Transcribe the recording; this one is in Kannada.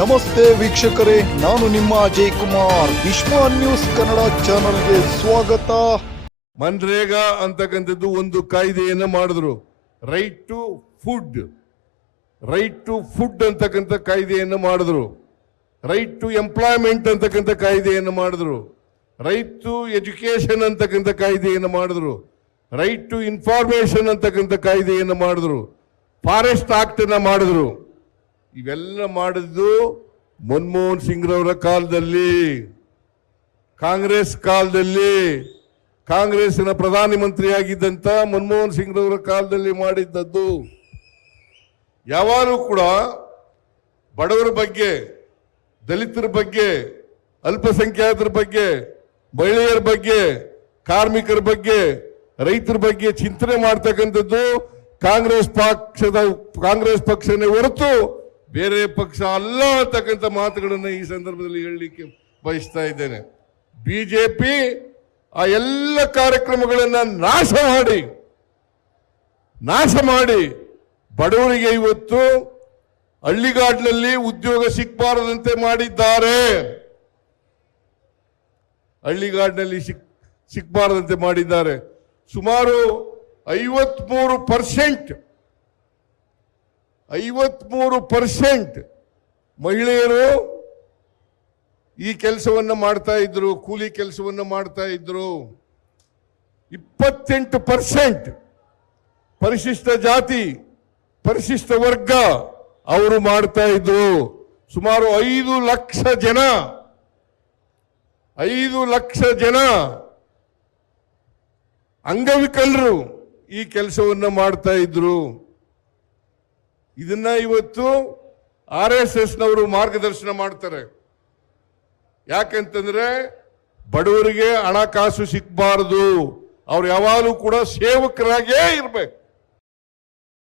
ನಮಸ್ತೆ ವೀಕ್ಷಕರೇ, ನಾನು ನಿಮ್ಮ ಅಜಯ್ ಕುಮಾರ್ ವಿಶ್ವ ನ್ಯೂಸ್ ಕನ್ನಡ ಚಾನಲ್ಗೆ ಸ್ವಾಗತ. ಮನ್ರೇಗಾ ಅಂತಕ್ಕಂಥದ್ದು ಒಂದು ಕಾಯ್ದೆಯನ್ನು ಮಾಡಿದ್ರು. Right to food right to food ಅಂತಕ್ಕಂಥ ಕಾಯ್ದೆಯನ್ನು ಮಾಡಿದ್ರು. ರೈಟ್ ಟು ಎಂಪ್ಲಾಯ್ಮೆಂಟ್ ಅಂತಕ್ಕಂಥ ಕಾಯ್ದೆಯನ್ನು ಮಾಡಿದ್ರು. ರೈಟ್ ಟು ಎಜುಕೇಶನ್ ಅಂತಕ್ಕಂಥ ಕಾಯ್ದೆಯನ್ನು ಮಾಡಿದ್ರು. ರೈಟ್ ಟು ಇನ್ಫಾರ್ಮೇಶನ್ ಅಂತಕ್ಕಂಥ ಕಾಯ್ದೆಯನ್ನು ಮಾಡಿದ್ರು. ಫಾರೆಸ್ಟ್ ಆಕ್ಟ್ ಅನ್ನ ಮಾಡಿದ್ರು. ಇವೆಲ್ಲ ಮಾಡಿದ್ದು ಮನಮೋಹನ್ ಸಿಂಗ್ರವರ ಕಾಲದಲ್ಲಿ, ಕಾಂಗ್ರೆಸ್ ಕಾಲದಲ್ಲಿ ಕಾಂಗ್ರೆಸ್ನ ಪ್ರಧಾನಮಂತ್ರಿಯಾಗಿದ್ದಂಥ ಮನಮೋಹನ್ ಸಿಂಗ್ರವರ ಕಾಲದಲ್ಲಿ ಮಾಡಿದ್ದದ್ದು. ಯಾವಾಗಲೂ ಕೂಡ ಬಡವರ ಬಗ್ಗೆ, ದಲಿತರ ಬಗ್ಗೆ, ಅಲ್ಪಸಂಖ್ಯಾತರ ಬಗ್ಗೆ, ಮಹಿಳೆಯರ ಬಗ್ಗೆ, ಕಾರ್ಮಿಕರ ಬಗ್ಗೆ, ರೈತರ ಬಗ್ಗೆ ಚಿಂತನೆ ಮಾಡ್ತಕ್ಕಂಥದ್ದು ಕಾಂಗ್ರೆಸ್ ಪಕ್ಷದ, ಕಾಂಗ್ರೆಸ್ ಪಕ್ಷನೇ ಹೊರತು ಬೇರೆ ಪಕ್ಷ ಅಲ್ಲ ಅಂತಕ್ಕಂಥ ಮಾತುಗಳನ್ನು ಈ ಸಂದರ್ಭದಲ್ಲಿ ಹೇಳಲಿಕ್ಕೆ ಬಯಸ್ತಾ ಇದ್ದೇನೆ. ಬಿಜೆಪಿ ಆ ಎಲ್ಲ ಕಾರ್ಯಕ್ರಮಗಳನ್ನು ನಾಶ ಮಾಡಿ ನಾಶ ಮಾಡಿ ಬಡವರಿಗೆ ಇವತ್ತು ಹಳ್ಳಿಗಾಡಿನಲ್ಲಿ ಉದ್ಯೋಗ ಸಿಕ್ಬಾರದಂತೆ ಮಾಡಿದ್ದಾರೆ. ಹಳ್ಳಿಗಾಡಿನಲ್ಲಿ ಸಿಕ್, ಸಿಕ್ಬಾರದಂತೆ ಮಾಡಿದ್ದಾರೆ. ಸುಮಾರು ಐವತ್ಮೂರು ಪರ್ಸೆಂಟ್ ಐವತ್ಮೂರು ಪರ್ಸೆಂಟ್ ಮಹಿಳೆಯರು ಈ ಕೆಲಸವನ್ನು ಮಾಡ್ತಾ ಇದ್ರು, ಕೂಲಿ ಕೆಲಸವನ್ನು ಮಾಡ್ತಾ ಇದ್ರು. ಇಪ್ಪತ್ತೆಂಟು ಪರ್ಸೆಂಟ್ ಪರಿಶಿಷ್ಟ ಜಾತಿ, ಪರಿಶಿಷ್ಟ ವರ್ಗ ಅವರು ಮಾಡ್ತಾ ಇದ್ರು. ಸುಮಾರು ಐದು ಲಕ್ಷ ಜನ, ಐದು ಲಕ್ಷ ಜನ ಅಂಗವಿಕಲರು ಈ ಕೆಲಸವನ್ನು ಮಾಡ್ತಾ ಇದ್ರು. ಇದನ್ನ ಇವತ್ತು ಆರ್ ಎಸ್ ಎಸ್ ನವರು ಮಾರ್ಗದರ್ಶನ ಮಾಡ್ತಾರೆ. ಯಾಕಂತಂದ್ರೆ ಬಡವರಿಗೆ ಹಣಕಾಸು ಸಿಕ್ಕಬಾರದು ಅವ್ರು ಯಾವಾಗಲೂ ಕೂಡ ಸೇವಕರಾಗೇ ಇರ್ಬೇಕು.